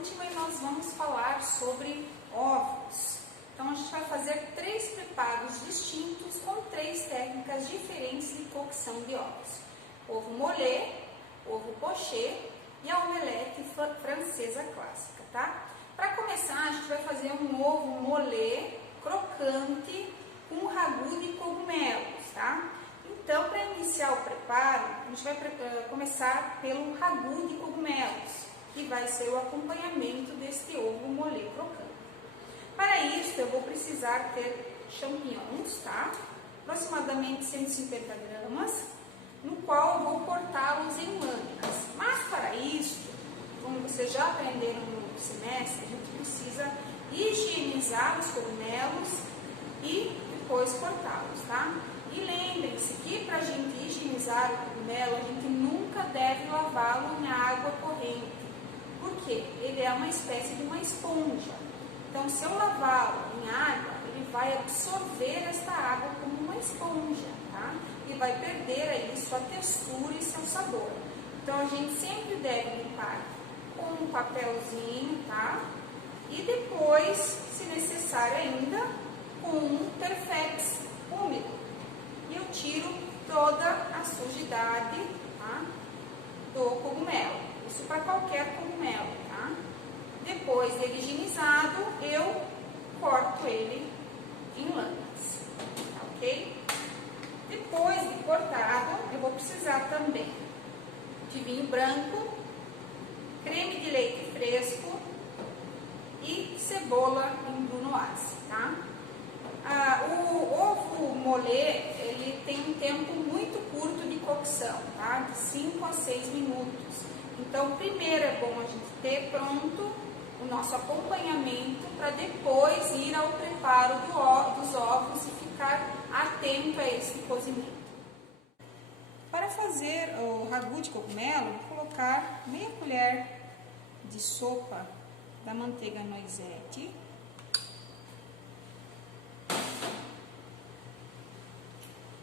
última e nós vamos falar sobre ovos. Então a gente vai fazer 3 preparos distintos com 3 técnicas diferentes de cocção de ovos: ovo mollet, ovo poché e a omelete francesa clássica, tá? Para começar, a gente vai fazer um ovo mollet crocante com ragu de cogumelos, tá? Então, para iniciar o preparo, a gente vai começar pelo ragu de cogumelos, que vai ser o acompanhamento deste ovo mollet crocante. Para isso, eu vou precisar ter champignons, tá? Aproximadamente 150 gramas, no qual eu vou cortá-los em lâminas. Mas para isso, como vocês já aprenderam no semestre, a gente precisa higienizar os cogumelos e depois cortá-los, tá? E lembrem-se que para a gente higienizar o cogumelo, a gente nunca deve lavá-lo em água corrente, porque ele é uma espécie de uma esponja. Então, se eu lavá-lo em água, ele vai absorver esta água como uma esponja, tá? E vai perder aí sua textura e seu sabor. Então, a gente sempre deve limpar com um papelzinho, tá? E depois, se necessário ainda, com um Perfex úmido. E eu tiro toda a sujidade, tá, do cogumelo. Isso para qualquer cogumelo, tá? Depois dele higienizado, eu corto ele em lâminas, tá, ok? Depois de cortado, eu vou precisar também de vinho branco, creme de leite fresco e cebola em brunoise, tá? O ovo mollet, ele tem um tempo muito curto de cocção, tá? De 5 a 6 minutos. Então, primeiro é bom a gente ter pronto o nosso acompanhamento para depois ir ao preparo dos ovos e ficar atento a esse cozimento. Para fazer o ragu de cogumelo, vou colocar meia colher de sopa da manteiga noisette,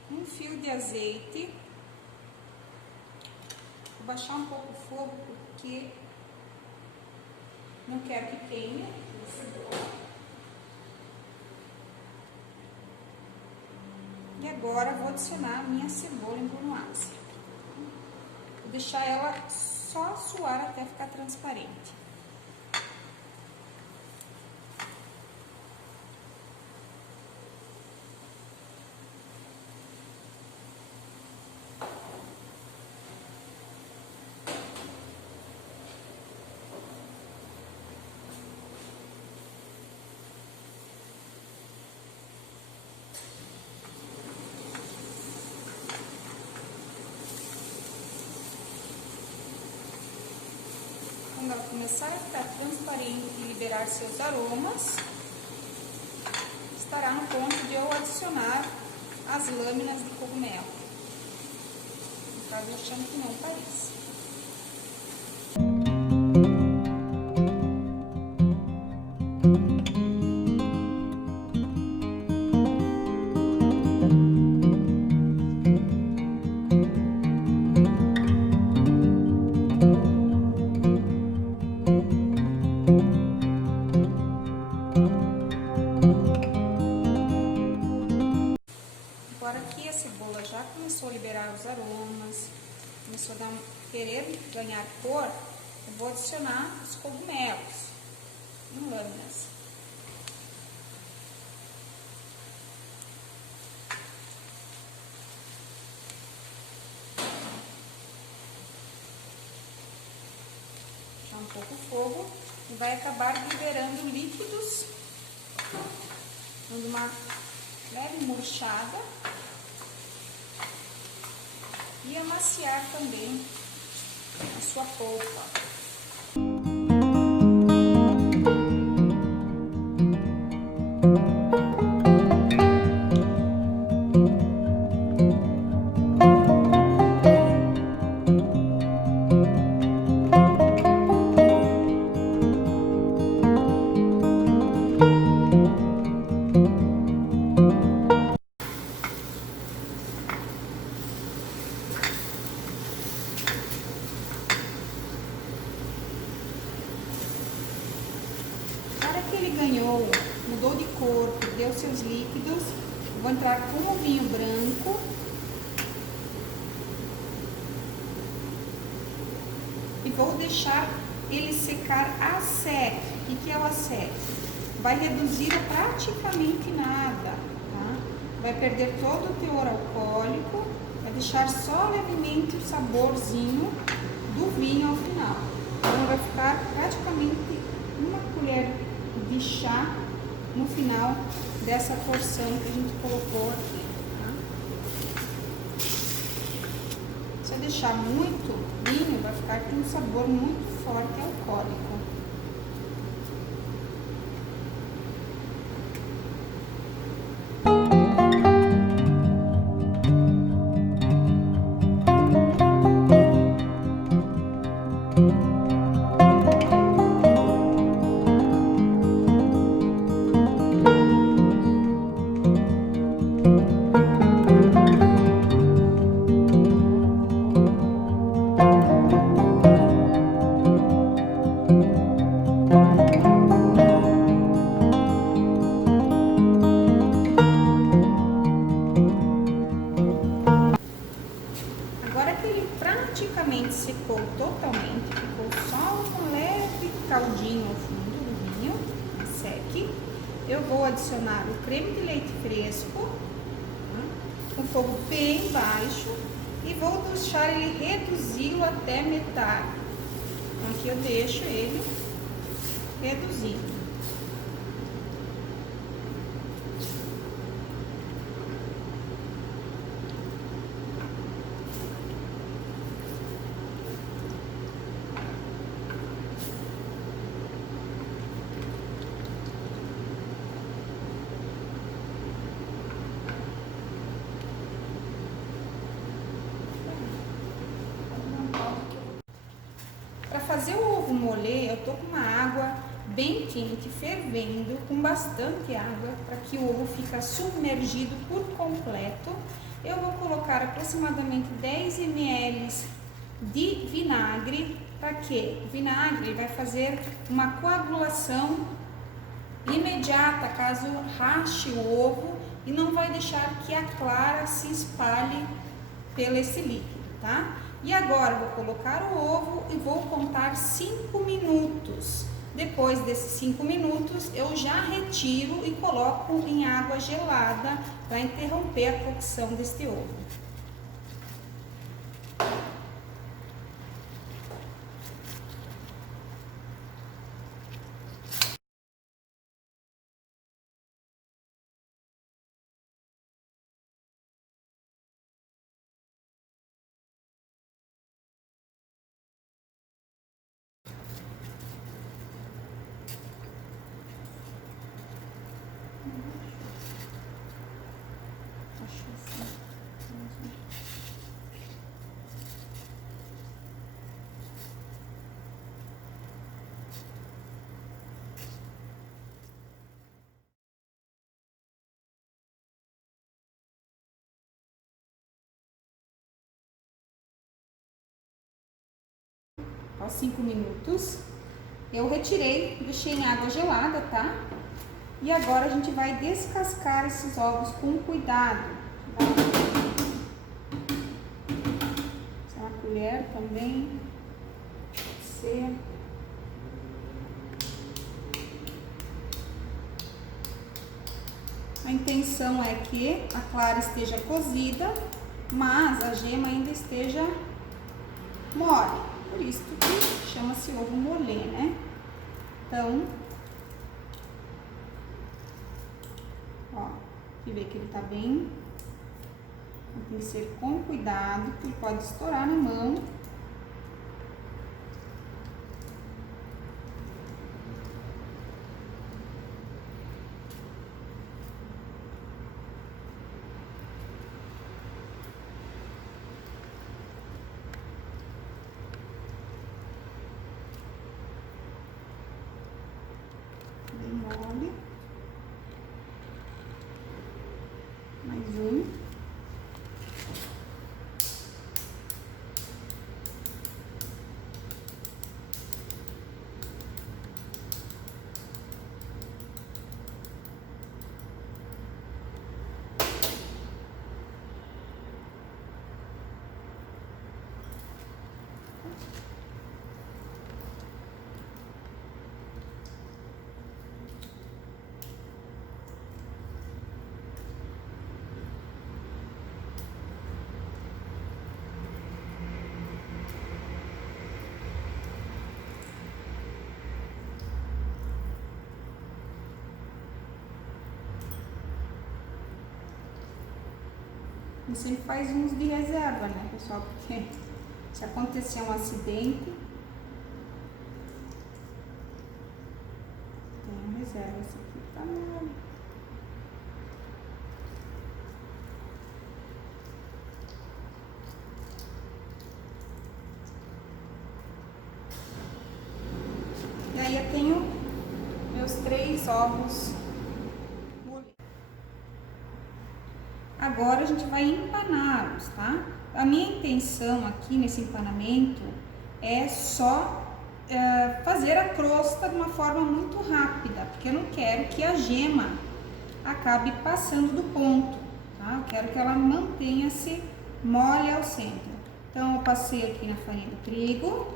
um fio de azeite. Vou baixar um pouco o fogo porque não quero que queime a cebola. E agora vou adicionar a minha cebola em brunoise. Vou deixar ela só suar até ficar transparente. Quando ela começar a ficar transparente e liberar seus aromas, estará no ponto de eu adicionar as lâminas de cogumelo. No caso, eu chamo que não pareça. Agora que a cebola já começou a liberar os aromas, começou a querer ganhar cor, eu vou adicionar os cogumelos em lâminas. Deixar um pouco o fogo e vai acabar liberando líquidos, dando uma leve murchada e amaciar também a sua polpa. Agora que ele ganhou, mudou de cor, deu seus líquidos, vou entrar com o vinho branco. E vou deixar ele secar a sec. O que é o a sec? Vai reduzir a praticamente nada, tá? Vai perder todo o teor alcoólico, vai deixar só levemente o saborzinho do vinho ao final. Então vai ficar praticamente uma colher de chá no final dessa porção que a gente colocou aqui, tá? Se eu deixar muito vinho, vai ficar com um sabor muito forte alcoólico. Praticamente secou totalmente, ficou só um leve caldinho ao fundo do vinho, seque. Eu vou adicionar o creme de leite fresco, com fogo bem baixo, e vou deixar ele reduzi-lo até metade. Então aqui eu deixo ele reduzindo. Para fazer o ovo molê, eu tô com uma água bem quente, fervendo, com bastante água, para que o ovo fique submergido por completo. Eu vou colocar aproximadamente 10 ml de vinagre, para que o vinagre vai fazer uma coagulação imediata, caso rache o ovo, e não vai deixar que a clara se espalhe pelo esse líquido, tá? E agora eu vou colocar o ovo e vou contar 5 minutos. Depois desses 5 minutos, eu já retiro e coloco em água gelada para interromper a cocção deste ovo. Aos 5 minutos, eu retirei, deixei em água gelada, tá? E agora a gente vai descascar esses ovos com cuidado. Uma colher também, pode ser. A intenção é que a clara esteja cozida, mas a gema ainda esteja mole. Por isso que chama-se ovo molê, né? Então, ó, aqui vê que ele tá bem. Tem que ser com cuidado, porque pode estourar na mão. Bem mole. Mais um. E sempre faz uns de reserva, né, pessoal? Porque se acontecer um acidente, tem reserva. Esse aqui tá mole. E aí eu tenho meus 3 ovos. Agora a gente vai empaná-los, tá? A minha intenção aqui nesse empanamento é só fazer a crosta de uma forma muito rápida, porque eu não quero que a gema acabe passando do ponto, tá? Eu quero que ela mantenha-se mole ao centro. Então, eu passei aqui na farinha do trigo,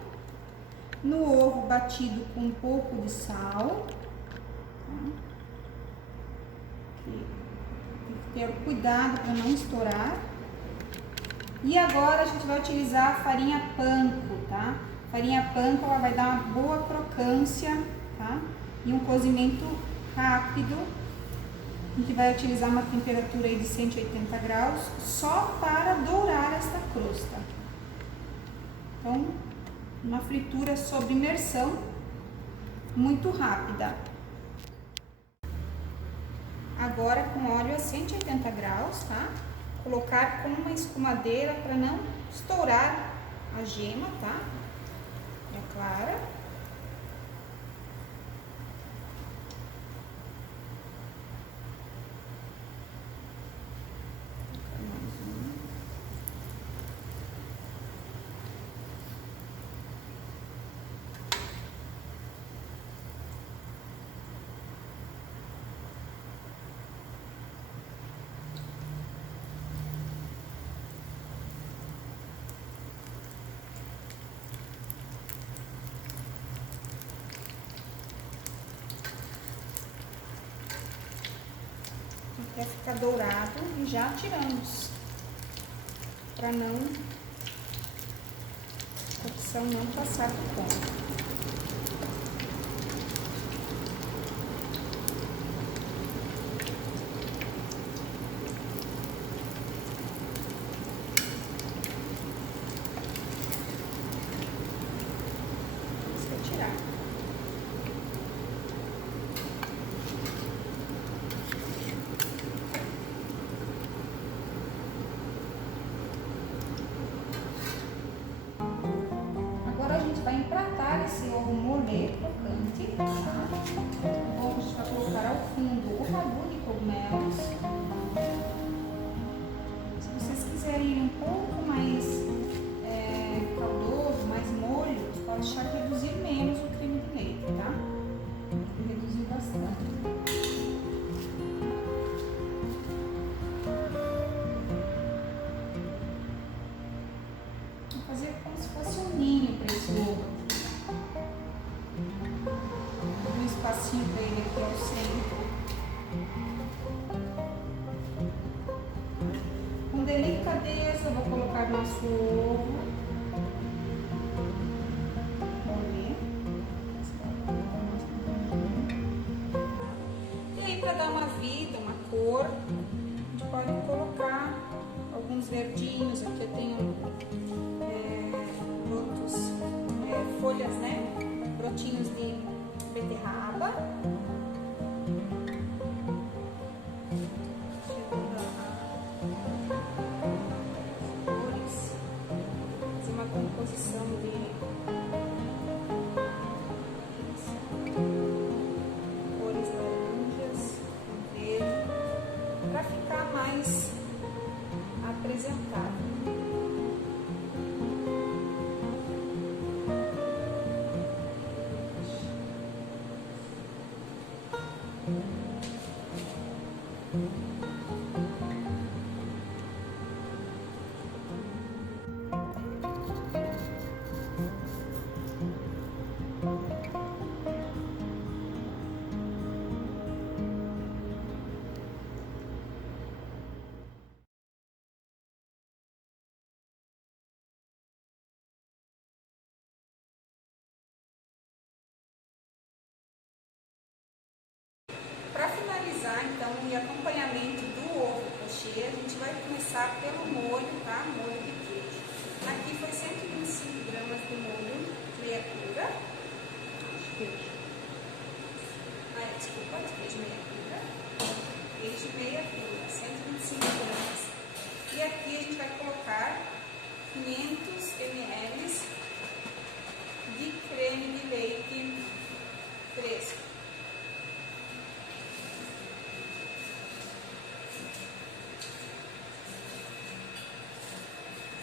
no ovo batido com um pouco de sal, tá? Aqui. Tem que ter cuidado para não estourar. E agora a gente vai utilizar a farinha panko, tá? Farinha panko, ela vai dar uma boa crocância, tá? E um cozimento rápido. A gente vai utilizar uma temperatura aí de 180 graus só para dourar esta crosta. Então, uma fritura sob imersão muito rápida. Agora com óleo a 180 graus, tá? Colocar com uma escumadeira para não estourar a gema, tá? É clara. Até ficar dourado e já tiramos, para não a cocção não passar do ponto. Vai empratar esse ovo molê crocante, tá? O ovo a gente vai colocar ao fundo o rabu de cogumelos. Se vocês quiserem um pouco mais caldoso, mais molho, você pode deixar reduzir menos o creme de leite, tá? Reduzir bastante. Vou fazer como se fosse um ninho para esse ovo. Um espacinho para ele aqui ao centro. Com delicadeza, vou colocar nosso ovo. E aí, para dar uma vida, uma cor, a gente pode colocar alguns verdinhos. Aqui eu tenho folhas, né? Brotinhos de beterraba. Chegando as cores. Fazer uma composição de cores laranjas, verde, para ficar mais apresentável. Para finalizar, então, em acompanhamento do ovo pochê, a gente vai começar pelo molho, tá? Molho de queijo. Aqui foi 125 gramas de molho, meia cura. Desculpa, queijo meia cura. Queijo meia cura, 125 gramas. E aqui a gente vai colocar 500 ml de creme de leite fresco.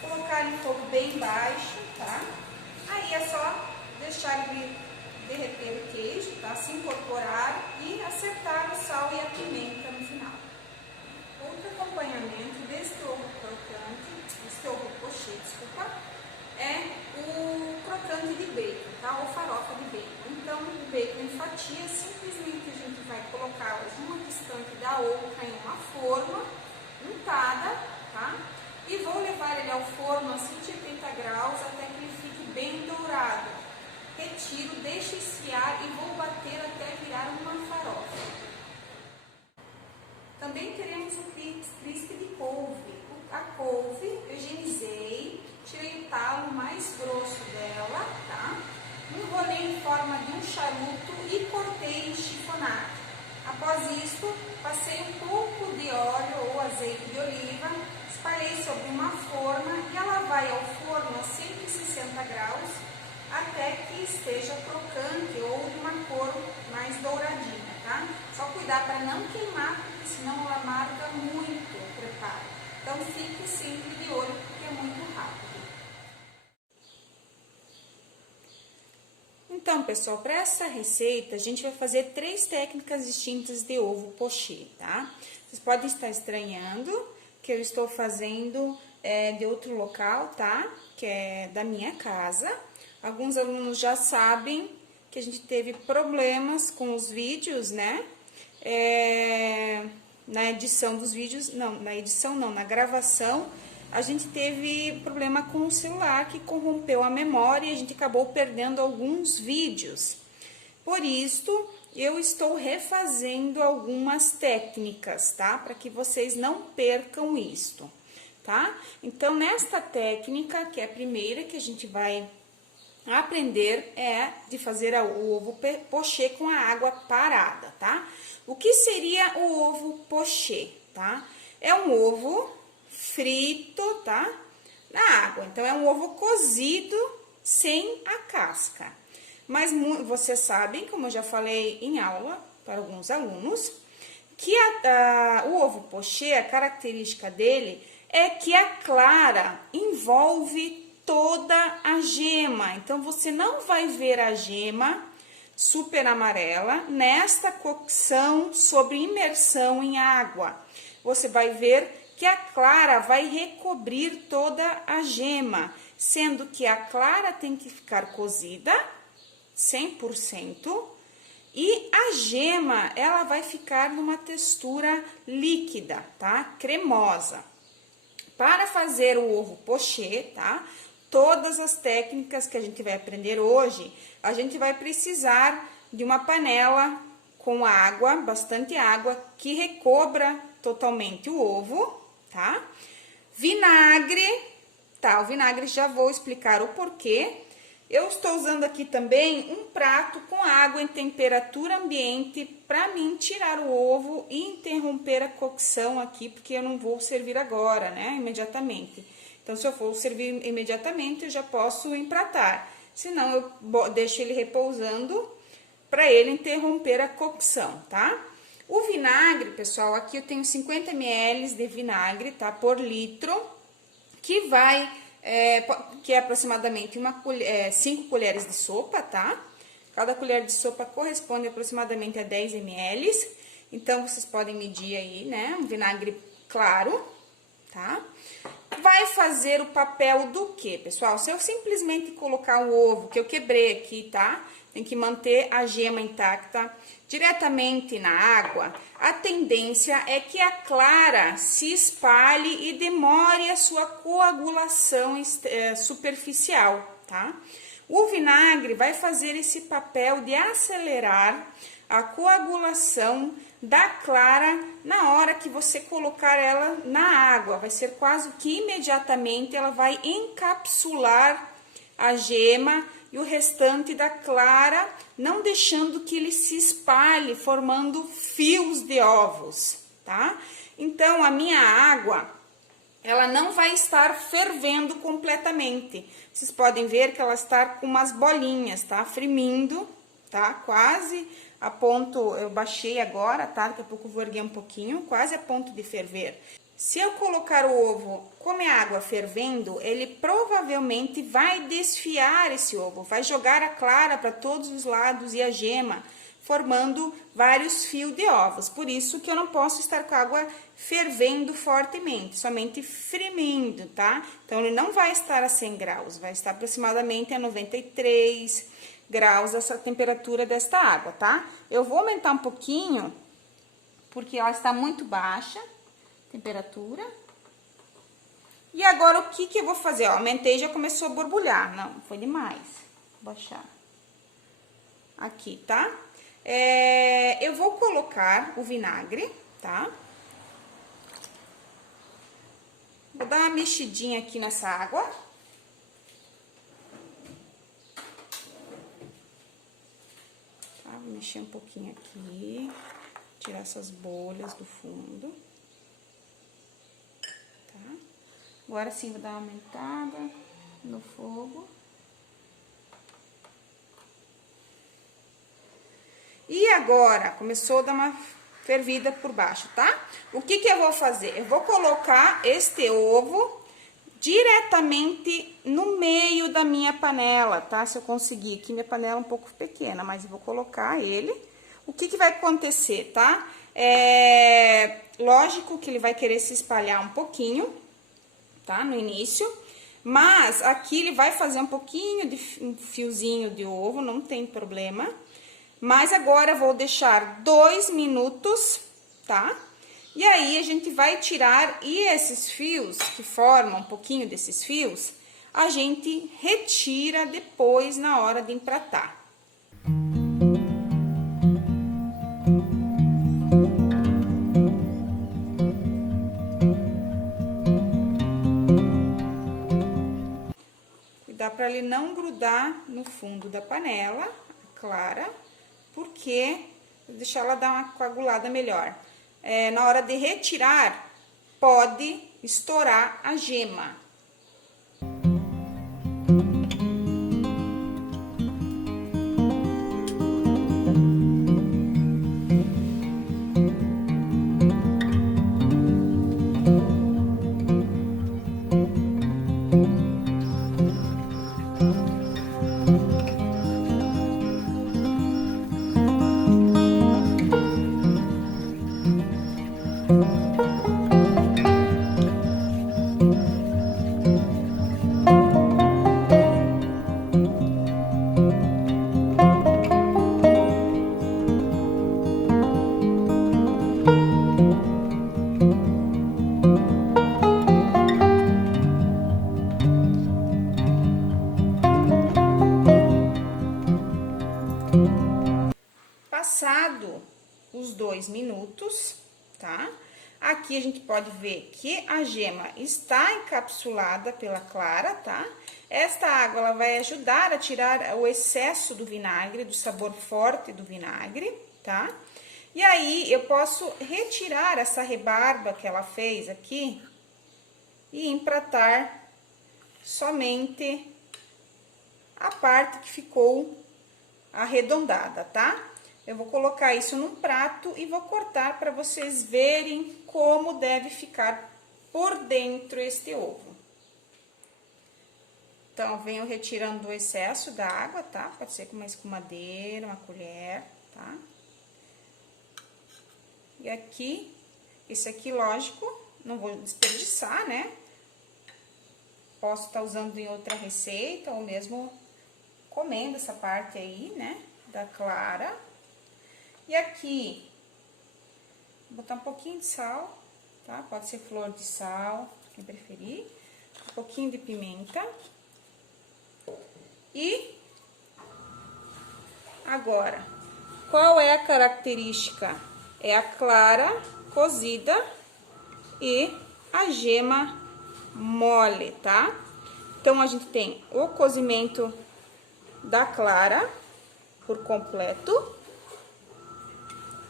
Colocar em fogo bem baixo, tá? Aí é só deixar ele derreter o queijo, tá? Se incorporar e acertar o sal e a pimenta no final. Outro acompanhamento desse ovo crocante, desse ovo pochê, desculpa, é o crocante de bacon, tá? Ou farofa de bacon. Então, o bacon em fatia, simplesmente a gente vai colocar uma distante da outra em uma forma untada, tá? E vou levar ele ao forno a 180 graus até que ele fique bem dourado. Retiro, deixo esfriar e vou bater até virar uma farofa. Também teremos o crisp de couve. A couve eu higienizei, tirei o talo mais grosso dela, tá? Enrolei em forma de um charuto e cortei em chiffonade. Após isso, passei um pouco de óleo ou azeite de oliva, espalhei sobre uma forma e ela vai ao forno a 160 graus até que esteja crocante ou de uma cor mais douradinha, tá? Só cuidar para não queimar, porque senão ela amarga muito o preparo. Então fique sempre de olho porque é muito rápido. Então, pessoal, para essa receita a gente vai fazer 3 técnicas distintas de ovo pochê, tá? Vocês podem estar estranhando que eu estou fazendo de outro local, tá? Que é da minha casa. Alguns alunos já sabem que a gente teve problemas com os vídeos, né? Na edição dos vídeos, na gravação, a gente teve problema com o celular que corrompeu a memória e a gente acabou perdendo alguns vídeos. Por isso, eu estou refazendo algumas técnicas, tá? Para que vocês não percam isto, tá? Então, nesta técnica, que é a primeira que a gente vai aprender, é de fazer o ovo pochê com a água parada, tá? O que seria o ovo pochê, tá? É um ovo frito, tá? Na água. Então, é um ovo cozido sem a casca. Mas vocês sabem, como eu já falei em aula para alguns alunos, que o ovo pochê, a característica dele é que a clara envolve toda a gema. Então, você não vai ver a gema super amarela nesta cocção sobre imersão em água. Você vai ver que a clara vai recobrir toda a gema, sendo que a clara tem que ficar cozida 100% e a gema, ela vai ficar numa textura líquida, tá? Cremosa. Para fazer o ovo pochê, tá? Todas as técnicas que a gente vai aprender hoje, a gente vai precisar de uma panela com água, bastante água, que recobra totalmente o ovo, tá? Vinagre, tá? O vinagre já vou explicar o porquê. Eu estou usando aqui também um prato com água em temperatura ambiente para mim tirar o ovo e interromper a cocção aqui, porque eu não vou servir agora, né? Imediatamente. Então, se eu for servir imediatamente, eu já posso empratar. Senão, eu deixo ele repousando para ele interromper a cocção, tá? O vinagre, pessoal, aqui eu tenho 50 ml de vinagre, tá? Por litro, que é aproximadamente 5 colheres de sopa, tá? Cada colher de sopa corresponde aproximadamente a 10 ml. Então, vocês podem medir aí, né? Um vinagre claro, tá? Vai fazer o papel do quê, pessoal? Se eu simplesmente colocar o ovo, que eu quebrei aqui, tá? Tem que manter a gema intacta diretamente na água. A tendência é que a clara se espalhe e demore a sua coagulação superficial, tá? O vinagre vai fazer esse papel de acelerar a coagulação da clara na hora que você colocar ela na água. Vai ser quase que imediatamente ela vai encapsular a gema e o restante da clara, não deixando que ele se espalhe, formando fios de ovos, tá? Então, a minha água, ela não vai estar fervendo completamente. Vocês podem ver que ela está com umas bolinhas, tá? Frimindo, tá? Quase a ponto, eu baixei agora, tá? Daqui a pouco eu vou erguer um pouquinho, quase a ponto de ferver. Se eu colocar o ovo com a água fervendo, ele provavelmente vai desfiar esse ovo, vai jogar a clara para todos os lados e a gema, formando vários fios de ovos. Por isso que eu não posso estar com a água fervendo fortemente, somente frimindo, tá? Então, ele não vai estar a 100 graus, vai estar aproximadamente a 93 graus essa temperatura desta água, tá? Eu vou aumentar um pouquinho, porque ela está muito baixa, temperatura. E agora, o que eu vou fazer? Ó, aumentei e já começou a borbulhar. Não, foi demais. Vou baixar. Aqui, tá? Eu vou colocar o vinagre, tá? Vou dar uma mexidinha aqui nessa água. Tá? Vou mexer um pouquinho aqui. Tirar essas bolhas do fundo. Tá? Agora sim, vou dar uma aumentada no fogo. E agora, começou a dar uma fervida por baixo, tá? O que eu vou fazer? Eu vou colocar este ovo diretamente no meio da minha panela, tá? Se eu conseguir, aqui minha panela é um pouco pequena, mas eu vou colocar ele. O que vai acontecer, tá? Lógico que ele vai querer se espalhar um pouquinho, tá? No início, mas aqui ele vai fazer um pouquinho de um fiozinho de ovo, não tem problema. Mas agora eu vou deixar 2 minutos, tá? E aí, a gente vai tirar, e esses fios que formam um pouquinho desses fios, a gente retira depois na hora de empratar. Cuidar para ele não grudar no fundo da panela, clara, porque deixar ela dar uma coagulada melhor. Na hora de retirar, pode estourar a gema. Passado os 2 minutos, tá? Aqui a gente pode ver que a gema está encapsulada pela clara, tá? Esta água, ela vai ajudar a tirar o excesso do vinagre, do sabor forte do vinagre, tá? E aí, eu posso retirar essa rebarba que ela fez aqui e empratar somente a parte que ficou arredondada, tá? Eu vou colocar isso num prato e vou cortar para vocês verem como deve ficar por dentro este ovo. Então, venho retirando o excesso da água, tá? Pode ser com uma escumadeira, uma colher, tá? E aqui, esse aqui, lógico, não vou desperdiçar, né? Posso estar usando em outra receita ou mesmo comendo essa parte aí, né? Da clara. E aqui, vou botar um pouquinho de sal, tá? Pode ser flor de sal, quem preferir. Um pouquinho de pimenta. E agora, qual é a característica É a clara cozida e a gema mole, tá? Então, a gente tem o cozimento da clara por completo.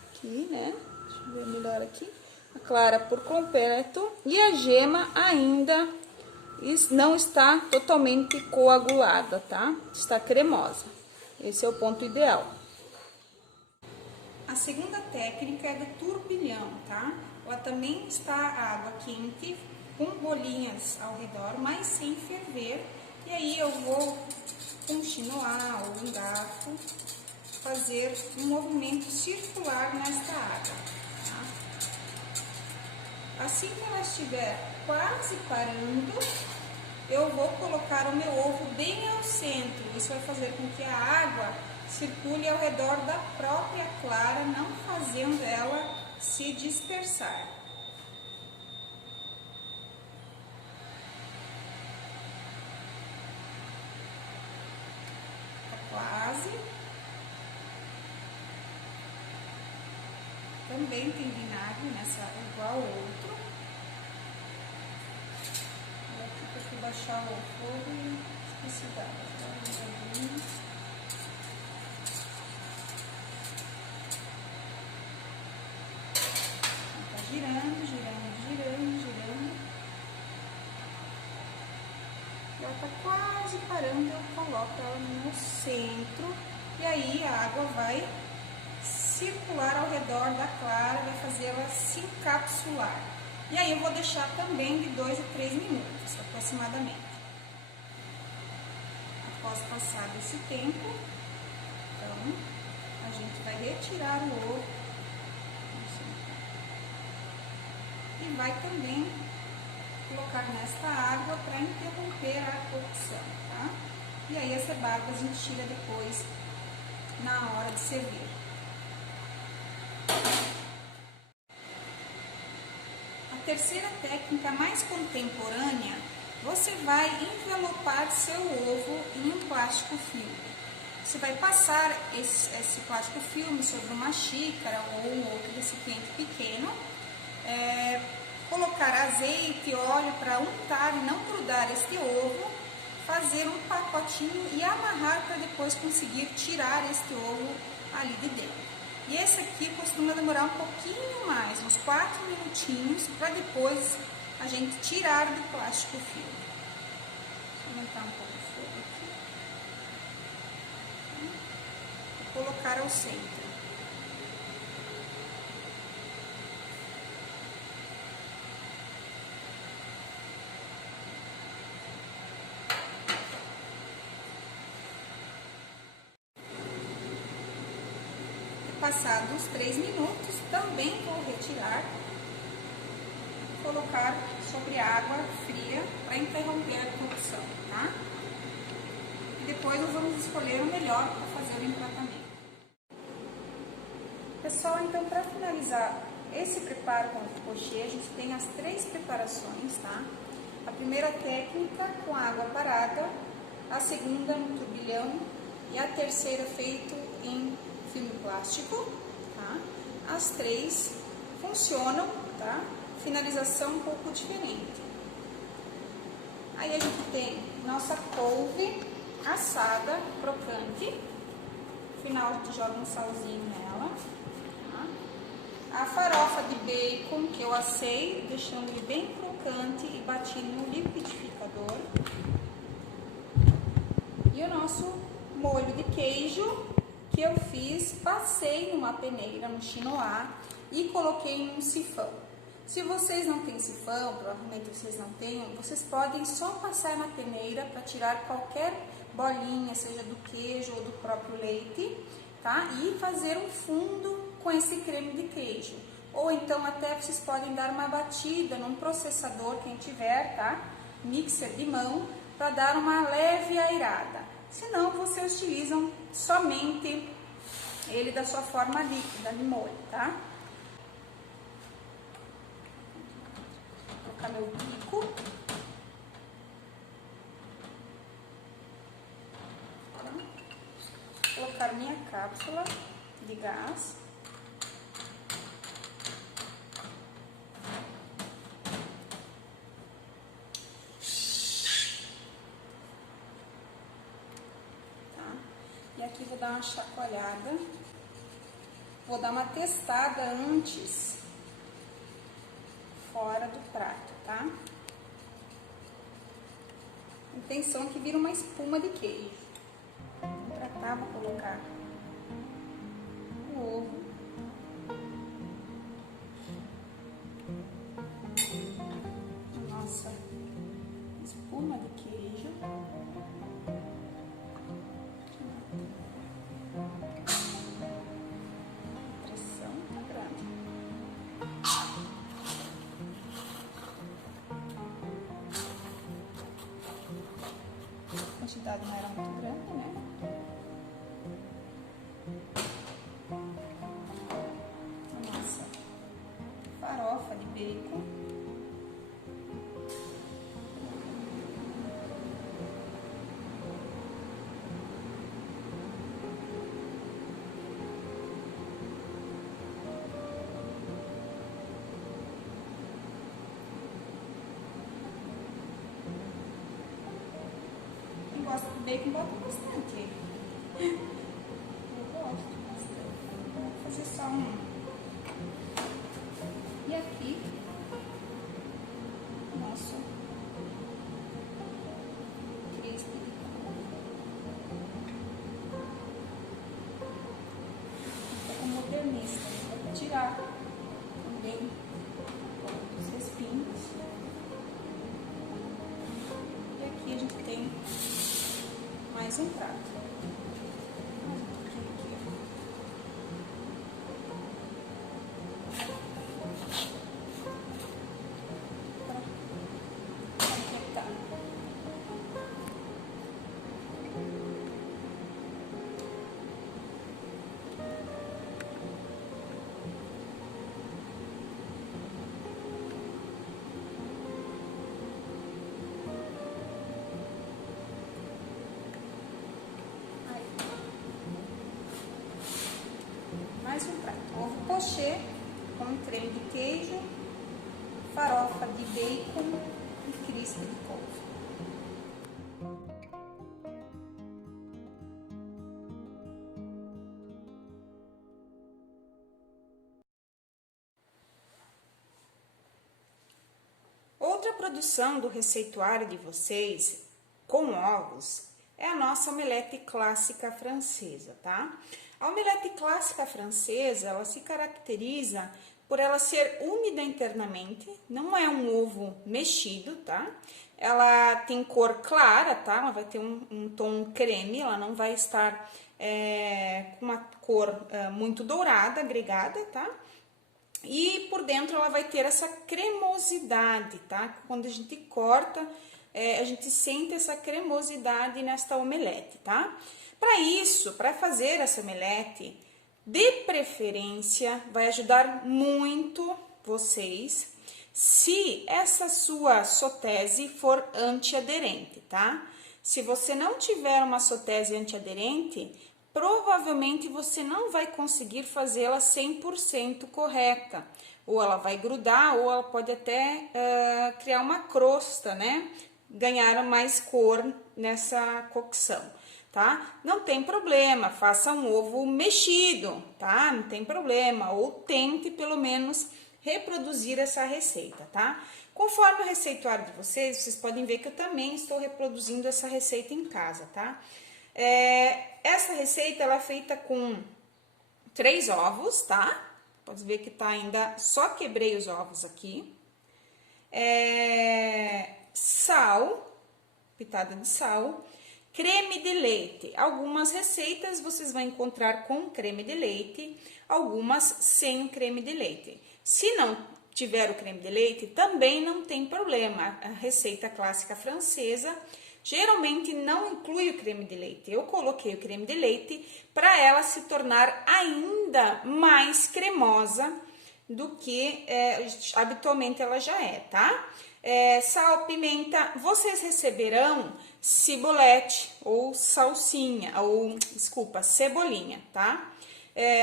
Aqui, né? Deixa eu ver melhor aqui. A clara por completo e a gema ainda não está totalmente coagulada, tá? Está cremosa. Esse é o ponto ideal. A segunda técnica é do turbilhão, tá? Ela também está a água quente com bolinhas ao redor, mas sem ferver. E aí eu vou com um chinoá ou um garfo fazer um movimento circular nesta água, tá? Assim que ela estiver quase parando, eu vou colocar o meu ovo bem ao centro. Isso vai fazer com que a água circule ao redor da própria clara, não fazendo ela se dispersar. Tá quase. Também tem vinagre nessa, igual ao outro. Aqui eu fui baixar o fogo e esqueci d'água. Tá girando, girando, girando, girando. Ela tá quase parando, eu coloco ela no centro. E aí a água vai circular ao redor da clara, vai fazer ela se encapsular. E aí eu vou deixar também de 2 a 3 minutos, aproximadamente. Após passar esse tempo, então, a gente vai retirar o ovo e vai também colocar nesta água para interromper a cocção, tá? E aí a cebada a gente tira depois na hora de servir. A terceira técnica mais contemporânea, você vai envelopar seu ovo em um plástico filme. Você vai passar esse plástico filme sobre uma xícara ou um outro recipiente pequeno, colocar azeite e óleo para untar e não grudar este ovo, fazer um pacotinho e amarrar para depois conseguir tirar este ovo ali de dentro. E esse aqui costuma demorar um pouquinho mais, uns 4 minutinhos, para depois a gente tirar do plástico filme. Vou aumentar um pouco o fogo aqui. Vou colocar ao centro. Passados 3 minutos, também vou retirar, colocar sobre água fria para interromper a cocção, tá? E depois nós vamos escolher o melhor para fazer o empratamento. Pessoal, então para finalizar esse preparo com o pochê, a gente tem as 3 preparações, tá? A primeira técnica com água parada, a segunda no turbilhão e a terceira feito em filme plástico, tá? As 3 funcionam, tá? Finalização um pouco diferente. Aí a gente tem nossa couve assada, crocante. No final a gente joga um salzinho nela, tá? A farofa de bacon que eu assei, deixando ele bem crocante e bati no liquidificador. E o nosso molho de queijo que eu fiz, passei numa peneira, no chinoá e coloquei em um sifão. Se vocês não têm sifão, provavelmente vocês não tenham, vocês podem só passar na peneira para tirar qualquer bolinha, seja do queijo ou do próprio leite, tá? E fazer um fundo com esse creme de queijo. Ou então até vocês podem dar uma batida num processador, quem tiver, tá? Mixer de mão, para dar uma leve airada. Senão, vocês utilizam somente ele da sua forma líquida, de molho, tá? Vou colocar meu bico. Vou colocar minha cápsula de gás. aqui, vou dar uma chacoalhada. Vou dar uma testada antes, fora do prato, tá? A intenção é que vira uma espuma de queijo. Vou tratar, vou colocar o ovo. Nossa, espuma de queijo. A pressão tá grande. A quantidade não era muito grande, né? A nossa farofa de bacon. Quem gosta do bacon, bota bastante. Eu gosto bastante. Vou fazer só um. E aqui, nosso crisp de couve. Um pouco modernista, vou tirar também os respingos. E aqui a gente tem mais um prato. Mais um prato, ovo pochê com creme de queijo, farofa de bacon e crisp de couve. Outra produção do receituário de vocês com ovos é a nossa omelete clássica francesa, tá? A omelete clássica francesa, ela se caracteriza por ela ser úmida internamente, não é um ovo mexido, tá? Ela tem cor clara, tá? Ela vai ter um tom creme, ela não vai estar com uma cor muito dourada, agregada, tá? E por dentro ela vai ter essa cremosidade, tá? Quando a gente corta, a gente sente essa cremosidade nesta omelete, tá? Para isso, para fazer essa omelete, de preferência, vai ajudar muito vocês se essa sua sotese for antiaderente, tá? Se você não tiver uma sotese antiaderente, provavelmente você não vai conseguir fazê-la 100% correta. Ou ela vai grudar, ou ela pode até criar uma crosta, né? Ganhar mais cor nessa cocção, tá? Não tem problema, faça um ovo mexido, tá? Não tem problema, ou tente pelo menos reproduzir essa receita, tá? Conforme o receituário de vocês podem ver que eu também estou reproduzindo essa receita em casa, tá? Essa receita ela é feita com 3 ovos, tá? Pode ver que tá ainda, só quebrei os ovos aqui. Sal, pitada de sal, creme de leite. Algumas receitas vocês vão encontrar com creme de leite, algumas sem creme de leite. Se não tiver o creme de leite, também não tem problema. A receita clássica francesa geralmente não inclui o creme de leite. Eu coloquei o creme de leite para ela se tornar ainda mais cremosa do que habitualmente ela já é, tá? Sal, pimenta, vocês receberão cibolete ou salsinha, ou desculpa, cebolinha, tá?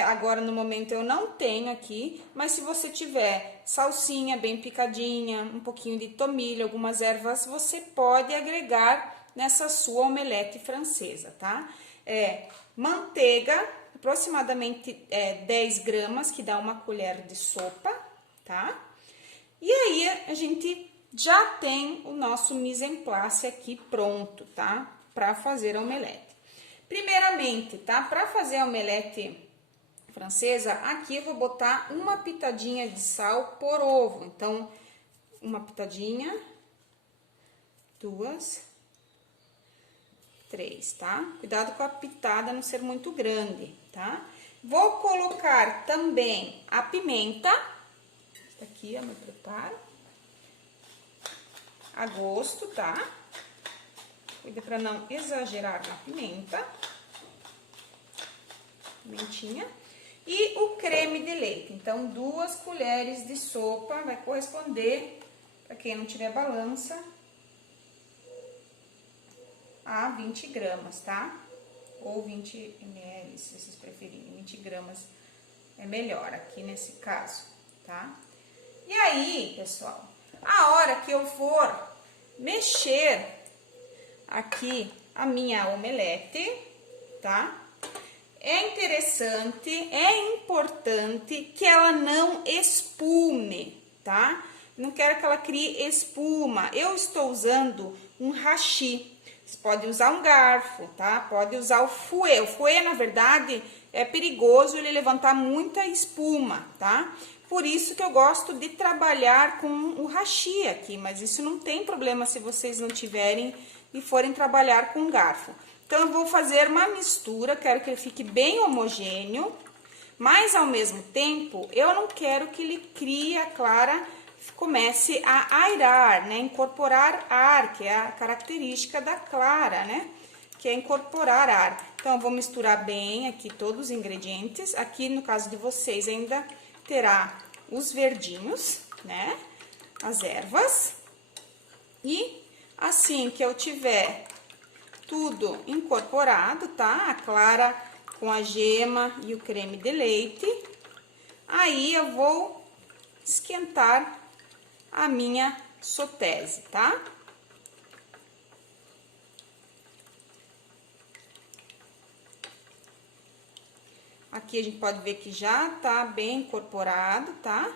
Agora no momento eu não tenho aqui, mas se você tiver salsinha bem picadinha, um pouquinho de tomilho, algumas ervas, você pode agregar nessa sua omelete francesa, tá? manteiga, aproximadamente 10 gramas, que dá uma colher de sopa, tá? E aí, a gente já tem o nosso mise en place aqui pronto, tá? Para fazer a omelete. Primeiramente, tá? Para fazer a omelete francesa, aqui eu vou botar uma pitadinha de sal por ovo. Então, uma pitadinha, 2, 3, tá? Cuidado com a pitada não ser muito grande, tá? Vou colocar também a pimenta. Essa aqui é meu preparo. A gosto, tá? Cuida para não exagerar na pimenta. Pimentinha. E o creme de leite. Então, 2 colheres de sopa vai corresponder, para quem não tiver balança, a 20 gramas, tá? Ou 20 ml, se vocês preferirem. 20 gramas é melhor aqui nesse caso, tá? E aí, pessoal, a hora que eu for mexer aqui a minha omelete, tá? É interessante, é importante que ela não espume, tá? Não quero que ela crie espuma. Eu estou usando um hashi. Você pode usar um garfo, tá? Pode usar o fouet. O fouet, na verdade, é perigoso ele levantar muita espuma, tá? Por isso que eu gosto de trabalhar com o hashi aqui, mas isso não tem problema se vocês não tiverem e forem trabalhar com garfo. Então, eu vou fazer uma mistura, quero que ele fique bem homogêneo, mas ao mesmo tempo, eu não quero que ele crie a clara, comece a airar, né? Incorporar ar, que é a característica da clara, né? Que é incorporar ar. Então, eu vou misturar bem aqui todos os ingredientes. Aqui, no caso de vocês, ainda terá os verdinhos, né? As ervas. E assim que eu tiver tudo incorporado, tá? A clara com a gema e o creme de leite. Aí, eu vou esquentar a minha sotese, tá? Aqui a gente pode ver que já tá bem incorporado, tá?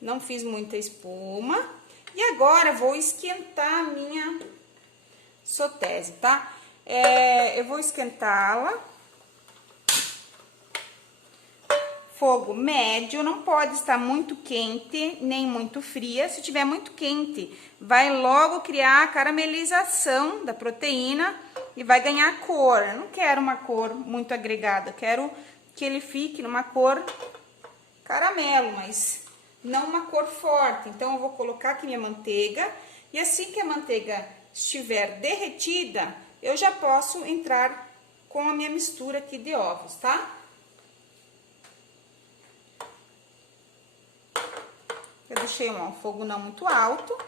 Não fiz muita espuma. E agora, vou esquentar a minha sotese, tá? Eu vou esquentá-la. Fogo médio, não pode estar muito quente, nem muito fria. Se tiver muito quente, vai logo criar a caramelização da proteína e vai ganhar cor. Eu não quero uma cor muito agregada, eu quero que ele fique numa cor caramelo, mas não uma cor forte. Então, eu vou colocar aqui minha manteiga e assim que a manteiga estiver derretida, eu já posso entrar com a minha mistura aqui de ovos, tá? Eu deixei um fogo não muito alto.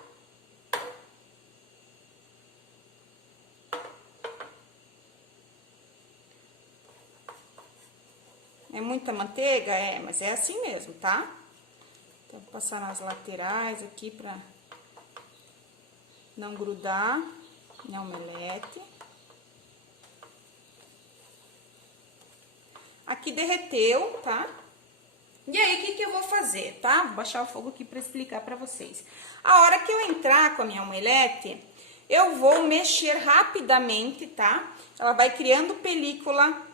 É muita manteiga? É, mas é assim mesmo, tá? Então, vou passar nas laterais aqui pra não grudar na omelete. Aqui derreteu, tá? E aí, o que eu vou fazer, tá? Vou baixar o fogo aqui pra explicar pra vocês. A hora que eu entrar com a minha omelete, eu vou mexer rapidamente, tá? Ela vai criando película,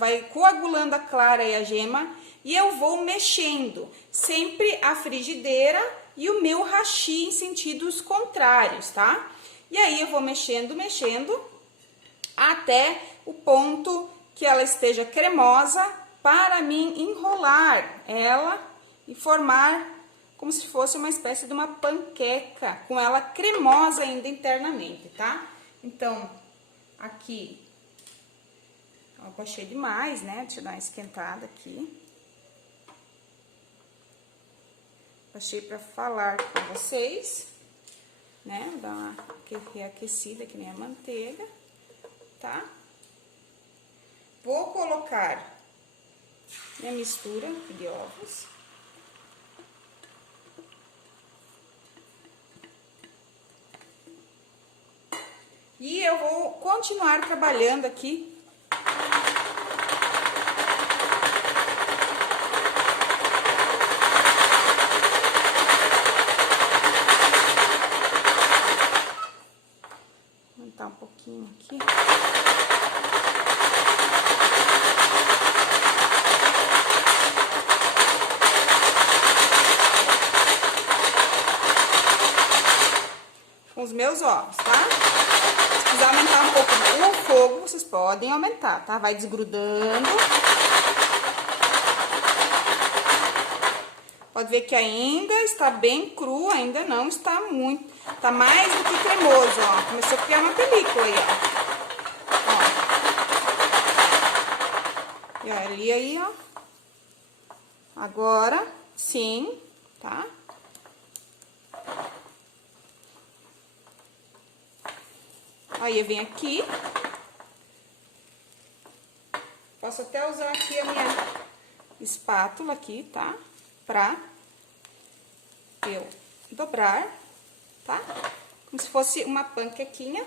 vai coagulando a clara e a gema, e eu vou mexendo, sempre a frigideira e o meu hashi em sentidos contrários, tá? E aí, eu vou mexendo, até o ponto que ela esteja cremosa, para mim enrolar ela e formar como se fosse uma espécie de uma panqueca, com ela cremosa ainda internamente, tá? Então, aqui, eu baixei demais, né? Deixa eu dar uma esquentada aqui. Baixei para falar com vocês, né? Dar uma reaquecida aqui na minha manteiga, tá? Vou colocar minha mistura de ovos. E eu vou continuar trabalhando aqui ferver os ovos, tá? Se quiser aumentar um pouco o fogo, vocês podem aumentar, tá? Vai desgrudando. Pode ver que ainda está bem cru, ainda não está muito, tá mais do que cremoso, ó. Começou a criar uma película aí, ó. E ó, ali aí, ó. Agora, sim, tá? Aí eu venho aqui. Posso até usar aqui a minha espátula aqui, tá? Pra eu dobrar, tá? Como se fosse uma panquequinha.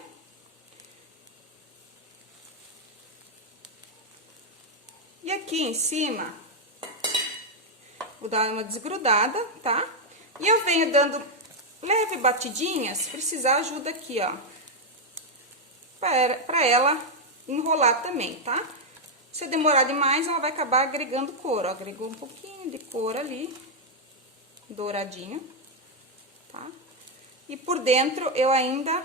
E aqui em cima, vou dar uma desgrudada, tá? E eu venho dando leve batidinhas, se precisar ajuda aqui, ó. Pra ela enrolar também, tá? Se demorar demais, ela vai acabar agregando cor, ó. Agregou um pouquinho de cor ali, douradinho, tá? E por dentro eu ainda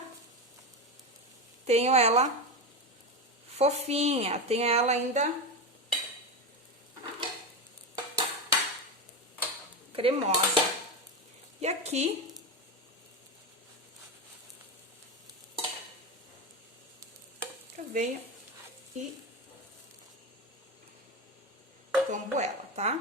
tenho ela fofinha, tenho ela ainda cremosa. E aqui eu venho e tombo ela, tá?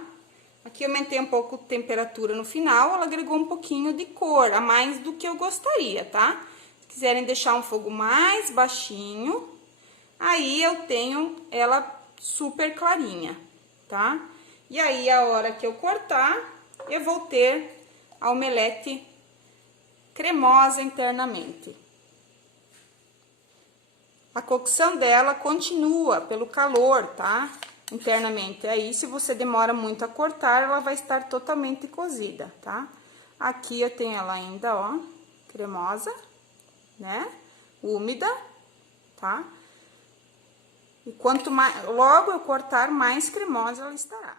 Aqui eu aumentei um pouco a temperatura no final, ela agregou um pouquinho de cor, a mais do que eu gostaria, tá? Se quiserem deixar um fogo mais baixinho, aí eu tenho ela super clarinha, tá? E aí, a hora que eu cortar, eu vou ter a omelete cremosa internamente. A cocção dela continua pelo calor, tá? Internamente. Aí, se você demora muito a cortar, ela vai estar totalmente cozida, tá? Aqui eu tenho ela ainda, ó, cremosa, né? Úmida, tá? E quanto mais, logo eu cortar, mais cremosa ela estará.